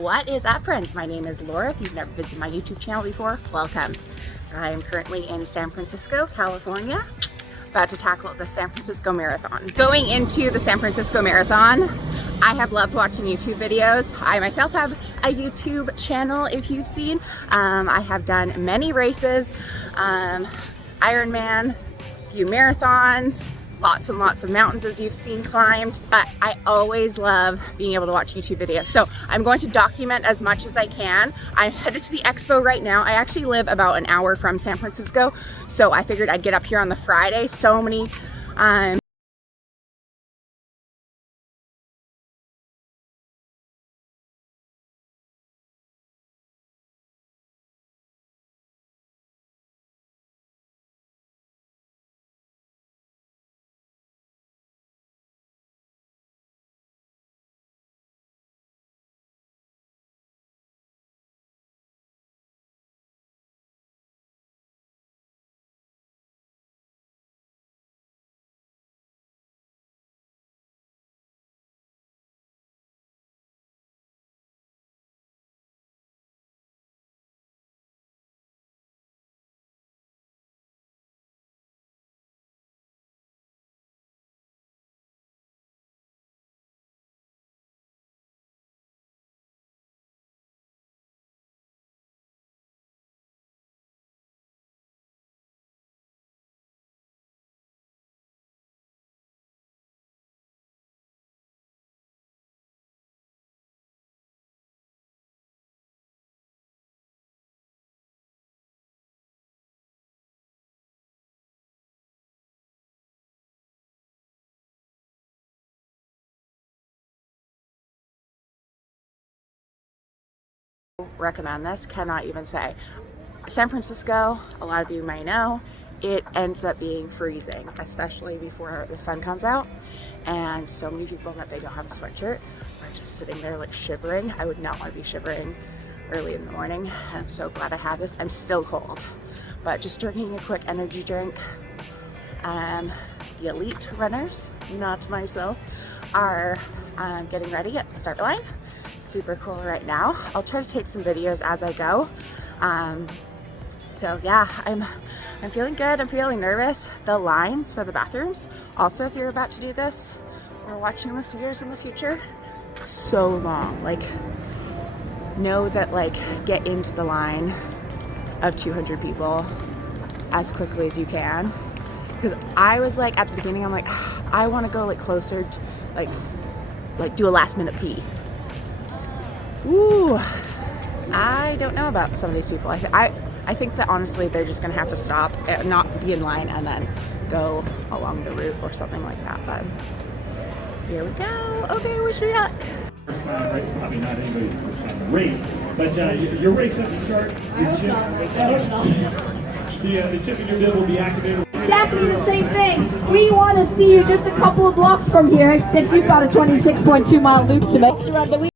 What is up, friends? My name is Laura. If you've never visited my YouTube channel before, welcome. I am currently in San Francisco, California, about to tackle the San Francisco Marathon. Going into the San Francisco Marathon, I have loved watching YouTube videos. I myself have a YouTube channel, if you've seen. I have done many races, Ironman, a few marathons, lots and lots of mountains, as you've seen, climbed. But I always love being able to watch YouTube videos. So I'm going to document as much as I can. I'm headed to the expo right now. I actually live about an hour from San Francisco, so I figured I'd get up here on the Friday. So many recommend this, cannot even say. San Francisco, a lot of you may know, it ends up being freezing, especially before the sun comes out. And so many people that they don't have a sweatshirt are just sitting there like shivering. I would not want to be shivering early in the morning. I'm so glad I have this. I'm still cold, but just drinking a quick energy drink. The elite runners, not myself, are getting ready at the start line. Super cool right now. I'll try to take some videos as I go. So yeah, I'm feeling good. I'm feeling nervous. The lines for the bathrooms, also, if you're about to do this or watching this years in the future, so long. Like, know that, like, get into the line of 200 people as quickly as you can. Because I was like, at the beginning, I'm like, I want to go like closer to like do a last minute pee. Ooh, I don't know about some of these people. I think that honestly they're just gonna have to stop, not be in line, and then go along the route or something like that. But here we go. Okay, wish me luck. First time, right? I mean, not anybody's first time to race, but your race doesn't start. The chip in your bib will be activated. Exactly the same thing. We want to see you just a couple of blocks from here, except you've got a 26.2 mile loop to make.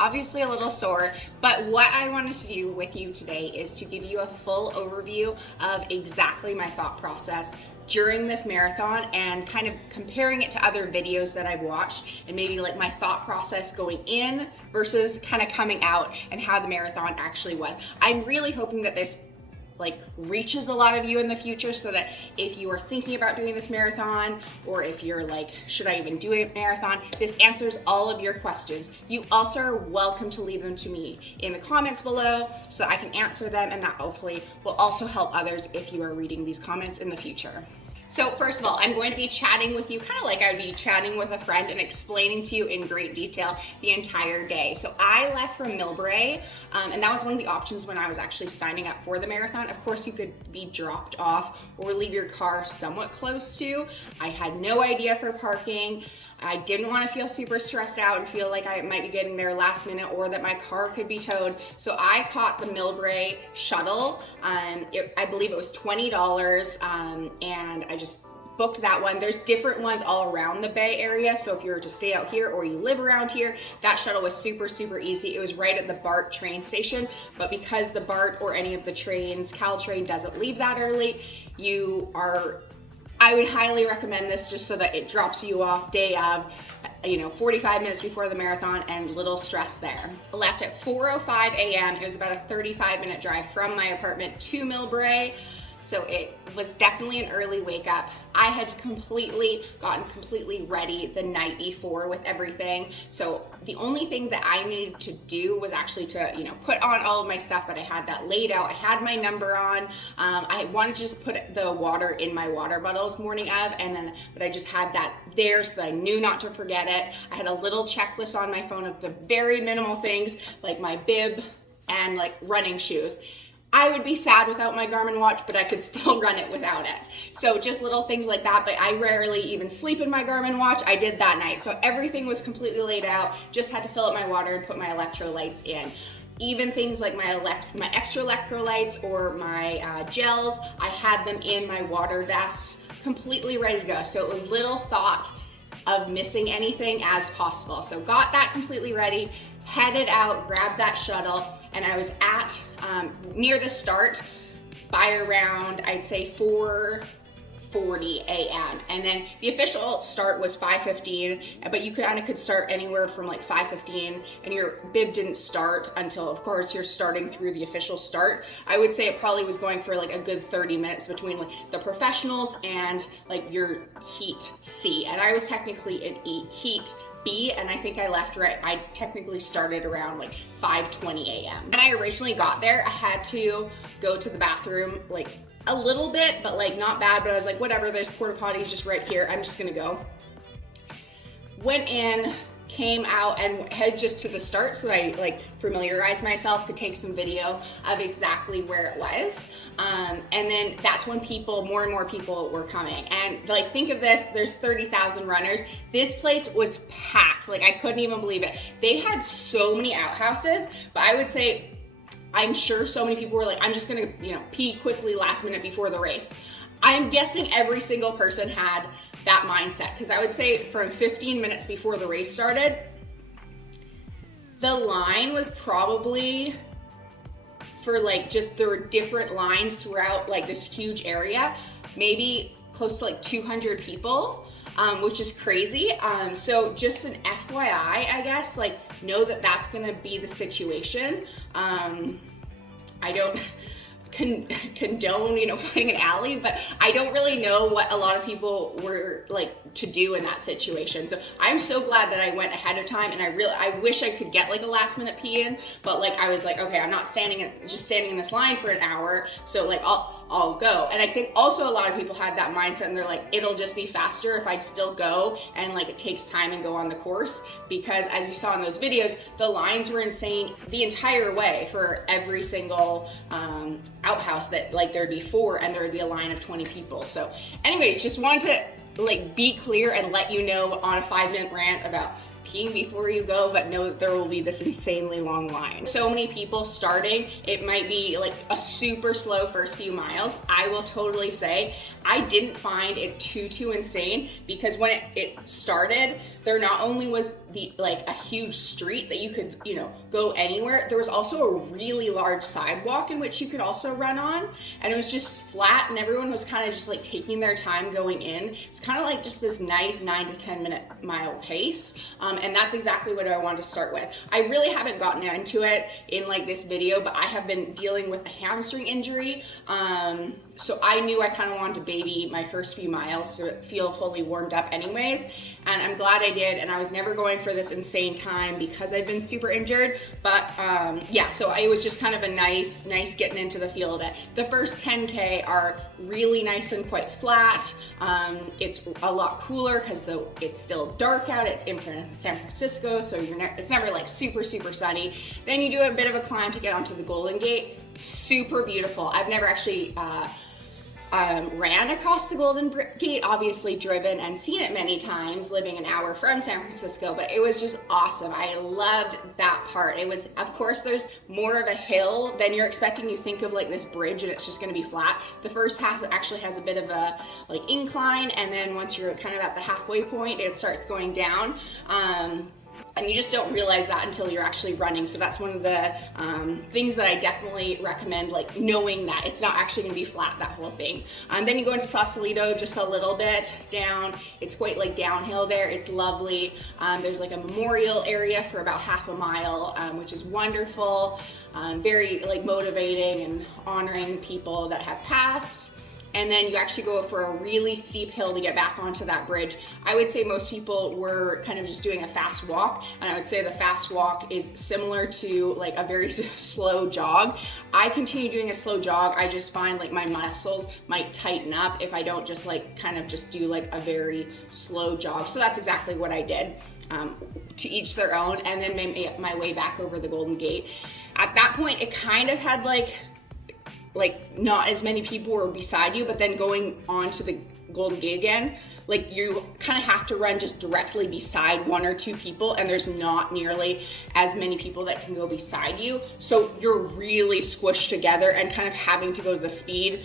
Obviously a little sore, but what I wanted to do with you today is to give you a full overview of exactly my thought process during this marathon and kind of comparing it to other videos that I've watched and maybe like my thought process going in versus kind of coming out and how the marathon actually was. I'm really hoping that this like reaches a lot of you in the future, so that if you are thinking about doing this marathon, or if you're like, should I even do a marathon, this answers all of your questions. You also are welcome to leave them to me in the comments below so I can answer them, and that hopefully will also help others if you are reading these comments in the future. So first of all, I'm going to be chatting with you kind of like I would be chatting with a friend and explaining to you in great detail the entire day. So I left from Millbrae, and that was one of the options when I was actually signing up for the marathon. Of course, you could be dropped off or leave your car somewhat close to. I had no idea for parking. I didn't want to feel super stressed out and feel like I might be getting there last minute or that my car could be towed. So I caught the Millbrae shuttle. I believe it was $20, and I just booked that one. There's different ones all around the Bay Area, so if you were to stay out here or you live around here, that shuttle was super, super easy. It was right at the BART train station, but because the BART or any of the trains, Caltrain doesn't leave that early, I would highly recommend this just so that it drops you off day of, 45 minutes before the marathon and little stress there. I left at 4:05 a.m. It was about a 35-minute drive from my apartment to Millbrae. So it was definitely an early wake up. I had gotten completely ready the night before with everything. So the only thing that I needed to do was actually to, put on all of my stuff, but I had that laid out. I had my number on. I wanted to just put the water in my water bottles morning of, but I just had that there so that I knew not to forget it. I had a little checklist on my phone of the very minimal things like my bib and like running shoes. I would be sad without my Garmin watch, but I could still run it without it. So just little things like that, but I rarely even sleep in my Garmin watch. I did that night. So everything was completely laid out, just had to fill up my water and put my electrolytes in. Even things like my extra electrolytes or my gels, I had them in my water vest, completely ready to go. So it was little thought of missing anything as possible. So got that completely ready, headed out, grabbed that shuttle, and I was at near the start by around, I'd say 4:40 a.m. And then the official start was 5:15, but you kind of could start anywhere from like 5:15, and your bib didn't start until, of course, you're starting through the official start. I would say it probably was going for like a good 30 minutes between like the professionals and like your heat C. And I was technically in heat B, and I think I left I technically started around like 5:20 a.m. When I originally got there, I had to go to the bathroom like a little bit, but like not bad, but I was like, whatever, there's porta potties just right here, I'm just gonna go. Went in, came out, and headed just to the start so that I like familiarized myself, could take some video of exactly where it was. And then that's when more and more people were coming. And like, think of this, there's 30,000 runners. This place was packed, like I couldn't even believe it. They had so many outhouses, but I would say, I'm sure so many people were like, I'm just gonna, pee quickly last minute before the race. I'm guessing every single person had that mindset, because I would say from 15 minutes before the race started, the line was probably for like just there were different lines throughout like this huge area, maybe close to like 200 people, which is crazy. So just an FYI, I guess, like know that that's gonna be the situation. I don't condone, finding an alley, but I don't really know what a lot of people were like to do in that situation. So I'm so glad that I went ahead of time, and I wish I could get like a last minute pee in, but like I was like, okay, I'm not standing in this line for an hour, so like I'll go. And I think also a lot of people had that mindset, and they're like, it'll just be faster if I'd still go, and like it takes time and go on the course, because as you saw in those videos, the lines were insane the entire way for every single outhouse that like there'd be 4, and there would be a line of 20 people. So anyways, just wanted to like be clear and let you know on a 5-minute rant about peeing before you go, but know that there will be this insanely long line. So many people starting, it might be like a super slow first few miles. I will totally say I didn't find it too insane, because when it started, there not only was a huge street that you could, you know, go anywhere, there was also a really large sidewalk in which you could also run on, and it was just flat, and everyone was kind of just like taking their time going in. It's kind of like just this nice 9 to 10 minute mile pace, and that's exactly what I wanted to start with. I really haven't gotten into it in like this video, but I have been dealing with a hamstring injury, so I knew I kind of wanted to baby my first few miles to feel fully warmed up anyways, and I'm glad I did. And I was never going for this insane time because I've been super injured, but yeah, so it was just kind of a nice getting into the feel of it. The first 10K are really nice and quite flat. It's a lot cooler because it's still dark out. It's in San Francisco, so it's never like super sunny. Then you do a bit of a climb to get onto the Golden Gate. Super beautiful. I've never actually ran across the Golden Gate, obviously driven and seen it many times living an hour from San Francisco, but it was just awesome. I loved that part. It was, of course, there's more of a hill than you're expecting. You think of like this bridge and it's just going to be flat. The first half actually has a bit of a like incline, and then once you're kind of at the halfway point, it starts going down. And you just don't realize that until you're actually running. So that's one of the things that I definitely recommend, like knowing that it's not actually gonna be flat, that whole thing. Then you go into Sausalito just a little bit down. It's quite like downhill there. It's lovely. There's like a memorial area for about half a mile, which is wonderful. Very like motivating and honoring people that have passed. And then you actually go for a really steep hill to get back onto that bridge. I would say most people were kind of just doing a fast walk, and I would say the fast walk is similar to like a very slow jog. I continue doing a slow jog. I just find like my muscles might tighten up if I don't just like kind of just do like a very slow jog. So that's exactly what I did. To each their own, and then made my way back over the Golden Gate. At that point, it kind of had like not as many people were beside you, but then going on to the Golden Gate again, like you kind of have to run just directly beside one or two people, and there's not nearly as many people that can go beside you. So you're really squished together and kind of having to go to the speed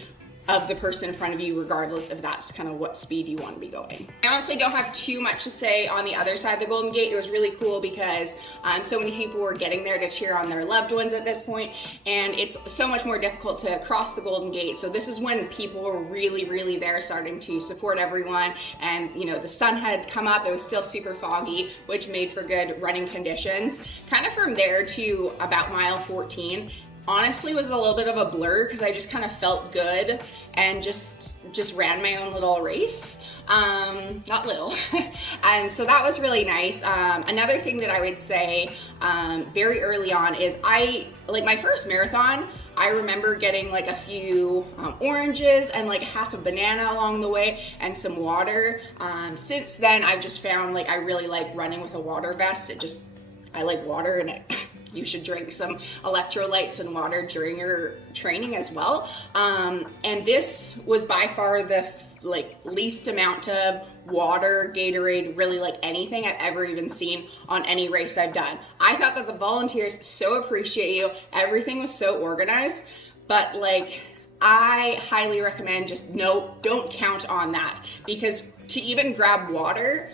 of the person in front of you, regardless if that's kind of what speed you want to be going. I honestly don't have too much to say on the other side of the Golden Gate. It was really cool because so many people were getting there to cheer on their loved ones at this point, and it's so much more difficult to cross the Golden Gate. So this is when people were really there, starting to support everyone, and you know, the sun had come up. It was still super foggy, which made for good running conditions. Kind of from there to about mile 14, honestly was a little bit of a blur because I just kind of felt good and just ran my own little race. Not little. And so that was really nice. Another thing that I would say very early on is like my first marathon, I remember getting like a few oranges and like half a banana along the way and some water. Since then, I've just found like I really like running with a water vest. I like water, and you should drink some electrolytes and water during your training as well. And this was by far the least amount of water, Gatorade, really like anything I've ever even seen on any race I've done. I thought that the volunteers so appreciate you. Everything was so organized, but like I highly recommend don't count on that, because to even grab water,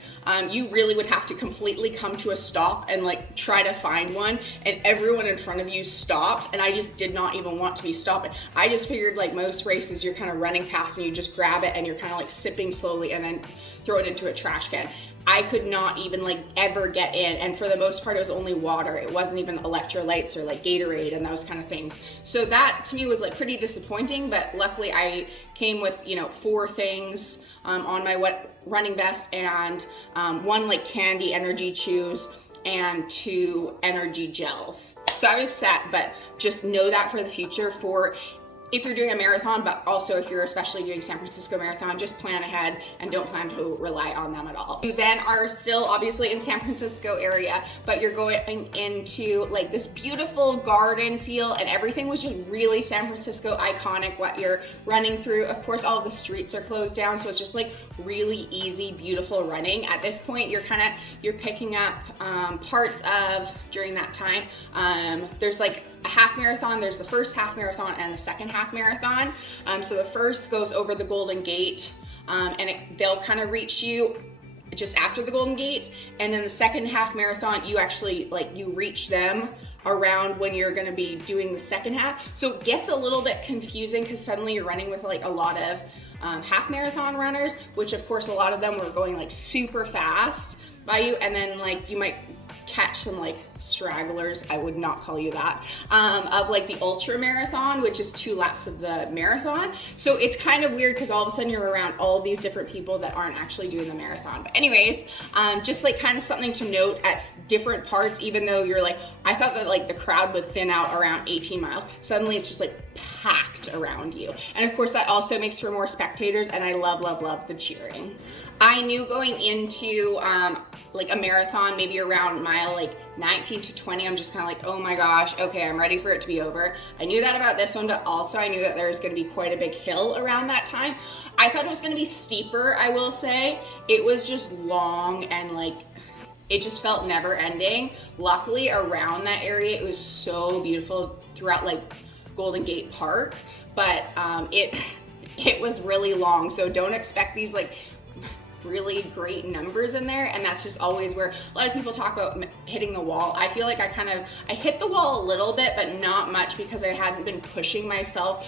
you really would have to completely come to a stop and like try to find one, and everyone in front of you stopped, and I just did not even want to be stopping. I just figured like most races, you're kind of running past and you just grab it and you're kind of like sipping slowly and then throw it into a trash can. I could not even like ever get in, and for the most part it was only water. It wasn't even electrolytes or like Gatorade and those kind of things. So that to me was like pretty disappointing, but luckily I came with 4 things on my running vest, and 1 like candy energy chews and 2 energy gels. So I was set, but just know that for the future, for if you're doing a marathon, but also if you're especially doing San Francisco Marathon, just plan ahead and don't plan to rely on them at all. You then are still obviously in San Francisco area, but you're going into like this beautiful garden feel, and everything was just really San Francisco iconic, what you're running through. Of course, all of the streets are closed down, so it's just like really easy, beautiful running. At this point, you're picking up parts of, during that time, there's like a half marathon, there's the first half marathon and the second half marathon. So the first goes over the Golden Gate, and they'll kind of reach you just after the Golden Gate, and then the second half marathon, you actually you reach them around when you're going to be doing the second half. So it gets a little bit confusing because suddenly you're running with like a lot of half marathon runners, which of course a lot of them were going like super fast by you, and then like you might catch some like stragglers, I would not call you that, of like the ultra marathon, which is 2 laps of the marathon. So it's kind of weird because all of a sudden you're around all these different people that aren't actually doing the marathon. But anyways, just like kind of something to note at different parts, even though you're like, I thought that like the crowd would thin out around 18 miles, suddenly it's just like packed around you. And of course that also makes for more spectators, and I love, love, love the cheering. I knew going into like a marathon, maybe around mile like 19 to 20, I'm just kind of like, oh my gosh, okay, I'm ready for it to be over. I knew that about this one, but also I knew that there was going to be quite a big hill around that time. I thought it was going to be steeper, I will say. It was just long and like, it just felt never ending. Luckily around that area, it was so beautiful throughout like Golden Gate Park, but it was really long. So don't expect these like really great numbers in there, and that's just always where a lot of people talk about hitting the wall. I feel like I hit the wall a little bit, but not much, because I hadn't been pushing myself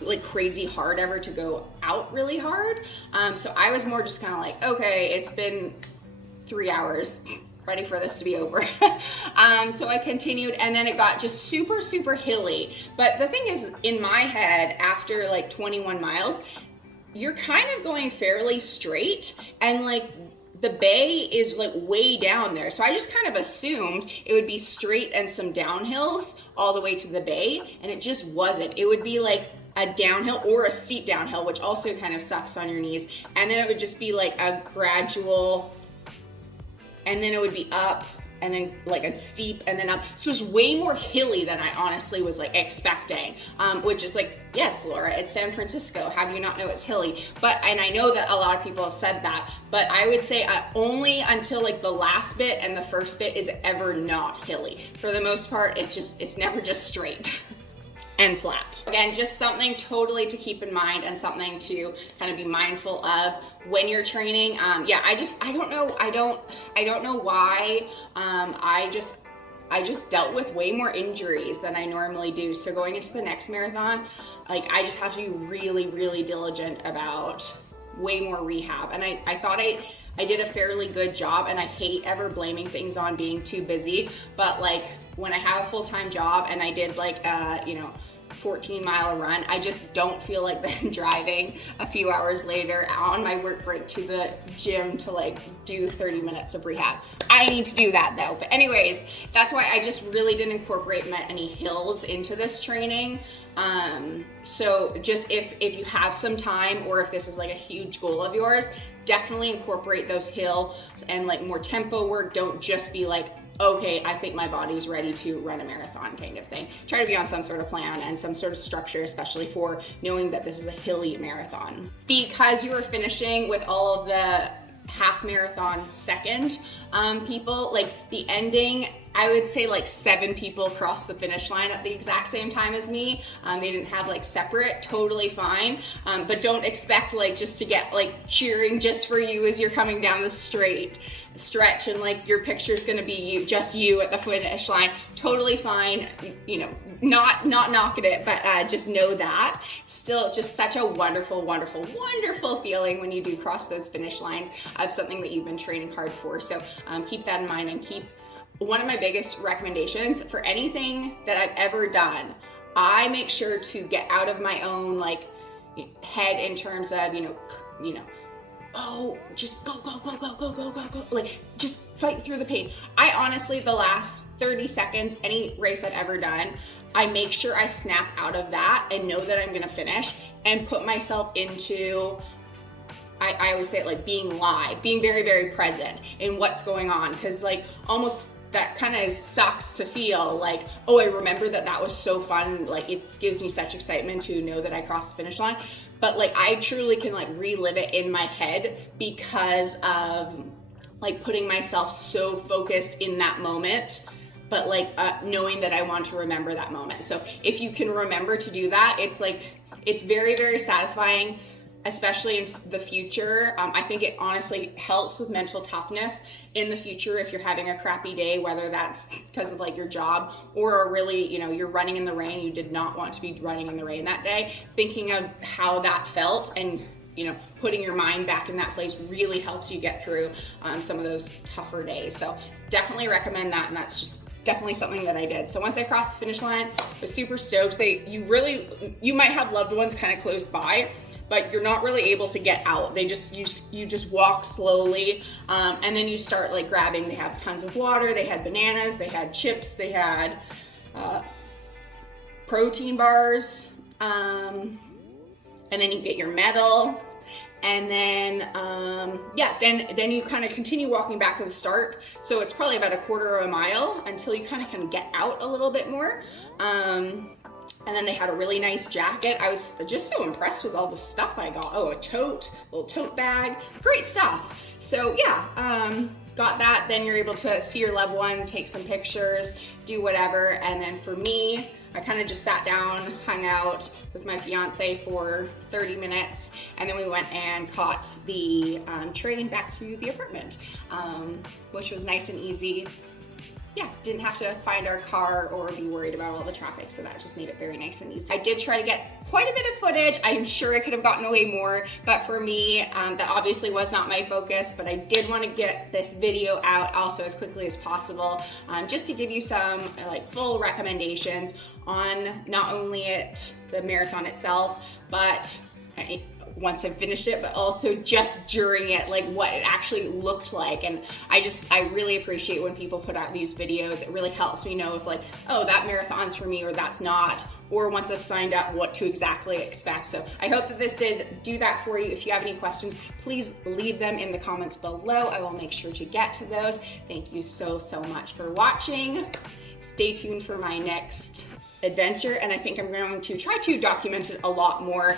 like crazy hard ever to go out really hard. So I was more just kind of like, okay, it's been 3 hours, ready for this to be over. So I continued, and then it got just super, super hilly. But the thing is, in my head, after like 21 miles, you're kind of going fairly straight, and like the bay is like way down there. So I just kind of assumed it would be straight and some downhills all the way to the bay, and it just wasn't. It would be like a downhill or a steep downhill, which also kind of sucks on your knees. And then it would just be like a gradual, and then it would be up, and then like a steep, and then up. So it's way more hilly than I honestly was like expecting, which is like, yes, Laura, it's San Francisco. How do you not know it's hilly? And I know that a lot of people have said that, but I would say only until like the last bit and the first bit is ever not hilly. For the most part, it's never just straight and flat. Again, just something totally to keep in mind, and something to kind of be mindful of when you're training. Yeah, I don't know why. I just dealt with way more injuries than I normally do. So going into the next marathon, like I just have to be really, really diligent about way more rehab. And I thought I did a fairly good job, and I hate ever blaming things on being too busy. But like when I have a full-time job and I did like 14-mile run, I just don't feel like then driving a few hours later on my work break to the gym to like do 30 minutes of rehab. I need to do that though. But anyways, that's why I just really didn't incorporate any hills into this training. So just if you have some time, or if this is like a huge goal of yours, definitely incorporate those hills and like more tempo work. Don't just be like, okay, I think my body's ready to run a marathon kind of thing. Try to be on some sort of plan and some sort of structure, especially for knowing that this is a hilly marathon. Because you are finishing with all of the half marathon second people, like the ending, I would say like 7 people crossed the finish line at the exact same time as me. They didn't have like separate, totally fine. But don't expect like just to get like cheering just for you as you're coming down the stretch, and like your picture's gonna be just you at the finish line. Totally fine, you know, not knocking it, but just know that still just such a wonderful, wonderful, wonderful feeling when you do cross those finish lines of something that you've been training hard for. So keep that in mind, and keep one of my biggest recommendations for anything that I've ever done, I make sure to get out of my own like head in terms of, you know, oh, just go, like just fight through the pain. I honestly, the last 30 seconds, any race I've ever done, I make sure I snap out of that and know that I'm gonna finish and put myself into, I always say it like being live, being very, very present in what's going on. Cause like almost that kind of sucks to feel like, oh, I remember that was so fun. Like it gives me such excitement to know that I crossed the finish line. But like I truly can like relive it in my head because of like putting myself so focused in that moment, but like knowing that I want to remember that moment. So if you can remember to do that, it's like, it's very, very satisfying, especially in the future. I think it honestly helps with mental toughness in the future if you're having a crappy day, whether that's because of like your job or really, you know, you're running in the rain, you did not want to be running in the rain that day. Thinking of how that felt and, you know, putting your mind back in that place really helps you get through some of those tougher days. So definitely recommend that, and that's just definitely something that I did. So once I crossed the finish line, I was super stoked. You might have loved ones kind of close by, but you're not really able to get out. They just, you just walk slowly, and then you start like grabbing. They have tons of water, they had bananas, they had chips, they had protein bars, and then you get your medal. And then, then you kind of continue walking back to the start. So it's probably about a quarter of a mile until you kind of can get out a little bit more. And then they had a really nice jacket. I was just so impressed with all the stuff I got. Oh, a little tote bag, great stuff. So yeah, got that. Then you're able to see your loved one, take some pictures, do whatever. And then for me, I kind of just sat down, hung out with my fiance for 30 minutes, and then we went and caught the train back to the apartment, which was nice and easy. Yeah, didn't have to find our car or be worried about all the traffic, so that just made it very nice and easy. I did try to get quite a bit of footage. I'm sure I could have gotten away more, but for me, that obviously was not my focus, but I did want to get this video out also as quickly as possible, just to give you some like full recommendations on not only the marathon itself, but once I finished it, but also just during it, like what it actually looked like. And I really appreciate when people put out these videos. It really helps me know if like, oh, that marathon's for me or that's not, or once I've signed up, what to exactly expect. So I hope that this did do that for you. If you have any questions, please leave them in the comments below. I will make sure to get to those. Thank you so, so much for watching. Stay tuned for my next adventure, and I think I'm going to try to document it a lot more,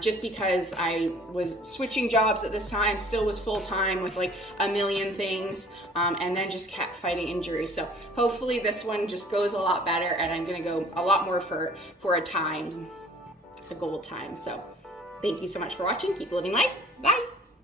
just because I was switching jobs at this time, still was full-time with like a million things, and then just kept fighting injuries. So hopefully this one just goes a lot better, and I'm gonna go a lot more for a goal time. So thank you so much for watching. Keep living life. Bye.